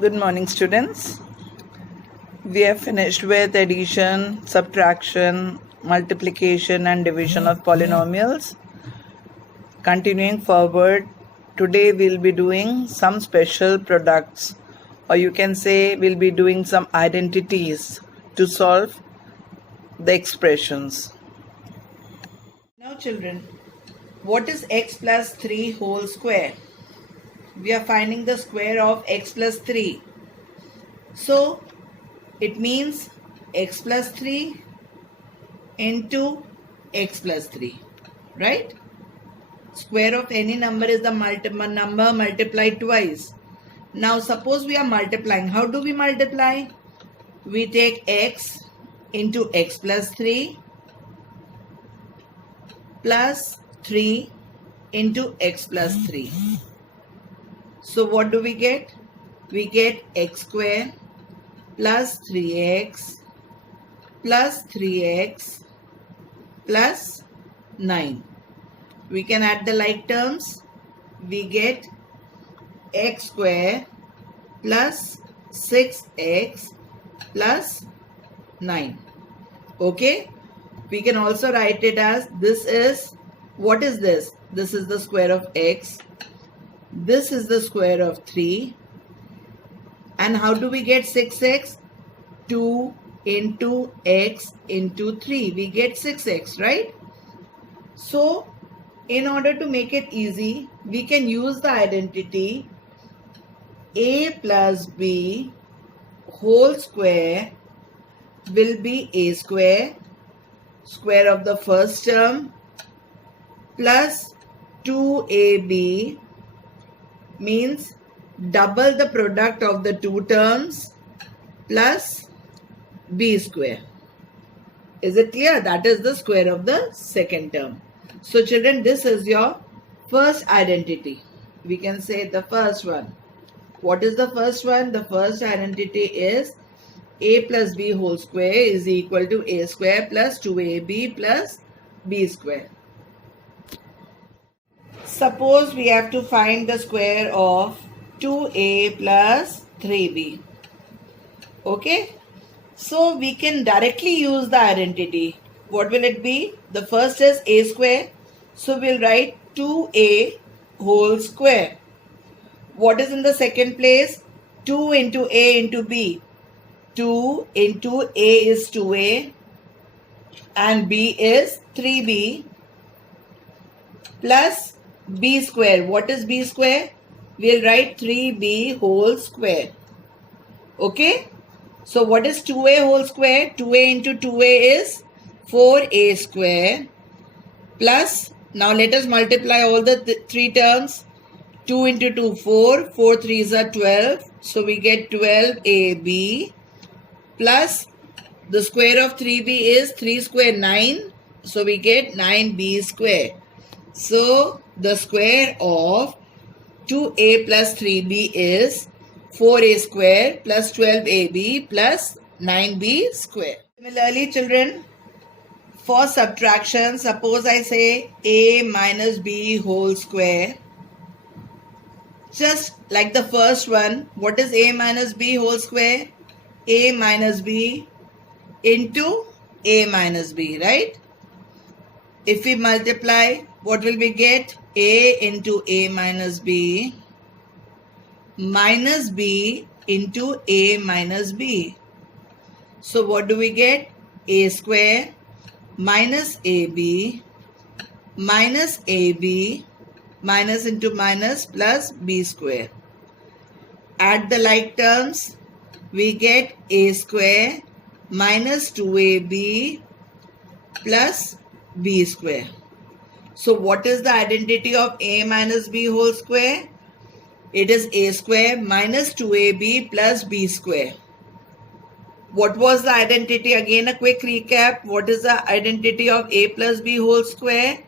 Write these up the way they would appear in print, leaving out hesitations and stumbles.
Good morning, students. We have finished with addition, subtraction, multiplication and division of polynomials. Continuing forward, today we'll be doing some special products, or you can say we'll be doing some identities to solve the expressions. Now children, what is x plus 3 whole square? We are finding the square of x plus 3. So it means x plus 3 into x plus 3, right? Square of any number is the number multiplied twice. Now suppose we are multiplying. How do we multiply? We take x into x plus 3 plus 3 into x plus 3. So what do we get? We get x square plus 3x plus 3x plus 9. We can add the like terms. We get x square plus 6x plus 9. Okay? We can also write it as this is, what is this? This is the square of x. This is the square of 3. And how do we get 6x? 2 into x into 3. We get 6x, right? So, in order to make it easy, we can use the identity a plus b whole square will be a square, square of the first term, plus 2ab means double the product of the two terms plus b square. Is it clear? That is the square of the second term. So children, this is your first identity. We can say the first one. What is the first one? The first identity is a plus b whole square is equal to a square plus 2ab plus b square. Suppose we have to find the square of 2a plus 3b. Okay? So we can directly use the identity. What will it be? The first is a square. So we'll write 2a whole square. What is in the second place? 2 into a into b. 2 into a is 2a and b is 3b plus b square. What is b square? We'll write 3b whole square. Okay? So what is 2a whole square? 2a into 2a is 4a square plus, now let us multiply all the three terms. 2 into 2, 4. 4 3s are 12. So we get 12ab plus the square of 3b is 3 square 9. So we get 9b square. So the square of 2a plus 3b is 4a square plus 12ab plus 9b square. Similarly, children, for subtraction, suppose I say a minus b whole square. Just like the first one, what is a minus b whole square? A minus b into a minus b, right? If we multiply, what will we get? A into a minus b minus b into a minus b. So what do we get? A square minus ab minus ab minus into minus plus b square. Add the like terms. We get a square minus 2ab plus b square. So what is the identity of a minus b whole square? It is a square minus 2ab plus b square. What was the identity? Again, a quick recap. What is the identity of a plus b whole square?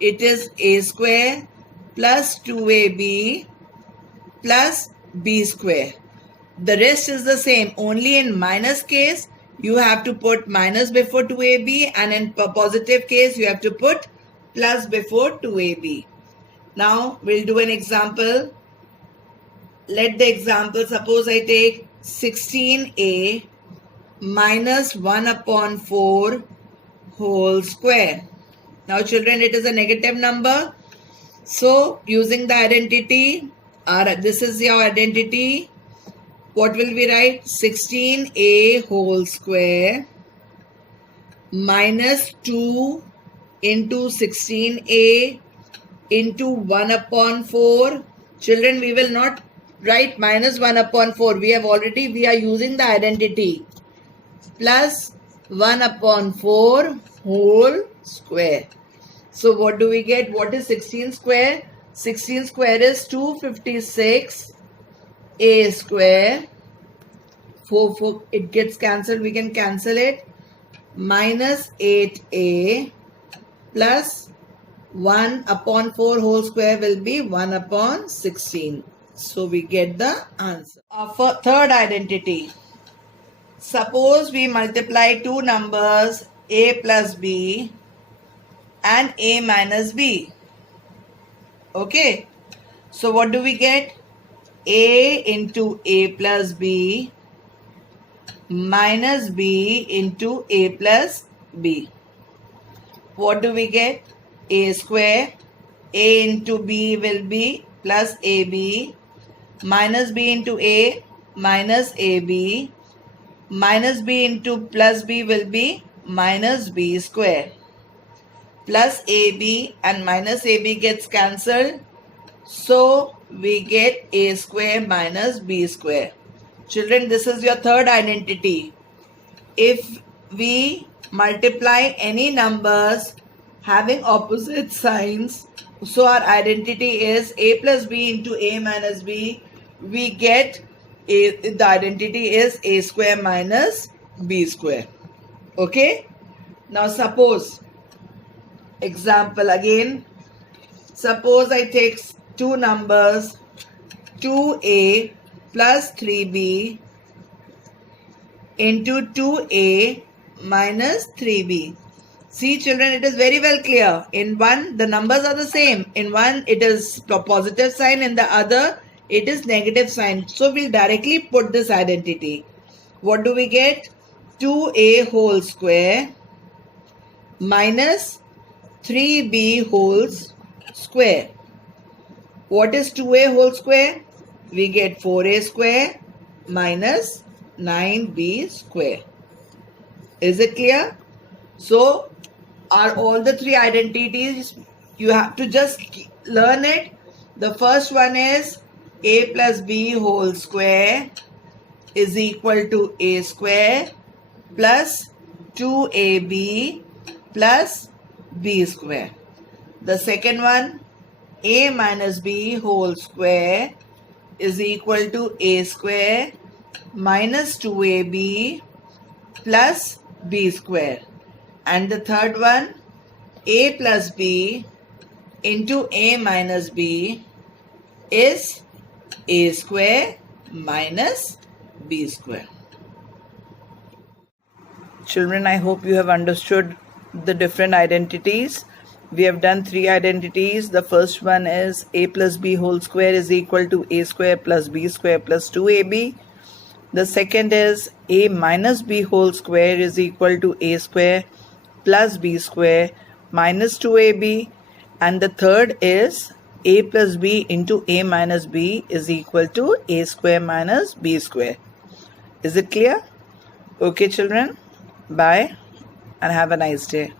It is a square plus 2ab plus b square. The rest is the same. Only in minus case, you have to put minus before 2ab, and in positive case, you have to put plus before 2ab. Now, we'll do an example. let the example, suppose I take 16a minus 1 upon 4 whole square. Now children, it is a negative number. So using the identity, this is your identity. What will we write? 16a whole square minus 2 into 16a into 1 upon 4. Children, we will not write minus 1 upon 4. We are using the identity. Plus 1 upon 4 whole square. So what do we get? What is 16 square? 16 square is 256 a square. 4, it gets cancelled. We can cancel it. Minus 8a plus 1 upon 4 whole square will be 1 upon 16. So we get the answer. Our third identity. Suppose we multiply two numbers a plus b and a minus b. Okay. So what do we get? A into a plus b minus b into a plus b. What do we get? A square. A into b will be plus ab minus b into a minus ab minus b into plus b will be minus b square. Plus ab and minus ab gets cancelled. So we get a square minus b square. Children, this is your third identity. If we multiply any numbers having opposite signs, so our identity is a plus b into a minus b, we get the identity is a square minus b square. Okay. Now suppose, example again, suppose I take two numbers 2a plus 3b into 2a minus 3b. See children, it is very well clear. In one, the numbers are the same. In one, it is positive sign. In the other, it is negative sign. So we'll directly put this identity. What do we get? 2a whole square minus 3b whole square. What is 2a whole square? We get 4a square minus 9b square. Is it clear? So, are all the three identities, you have to just learn it. The first one is a plus b whole square is equal to a square plus 2ab plus b square. The second one, a minus b whole square is equal to a square minus 2ab plus b square. And the third one, a plus b into a minus b is a square minus b square. Children, I hope you have understood the different identities. We have done three identities. The first one is a plus b whole square is equal to a square plus b square plus 2ab. The second is a minus b whole square is equal to a square plus b square minus 2ab. And the third is a plus b into a minus b is equal to a square minus b square. Is it clear? Okay children, bye and have a nice day.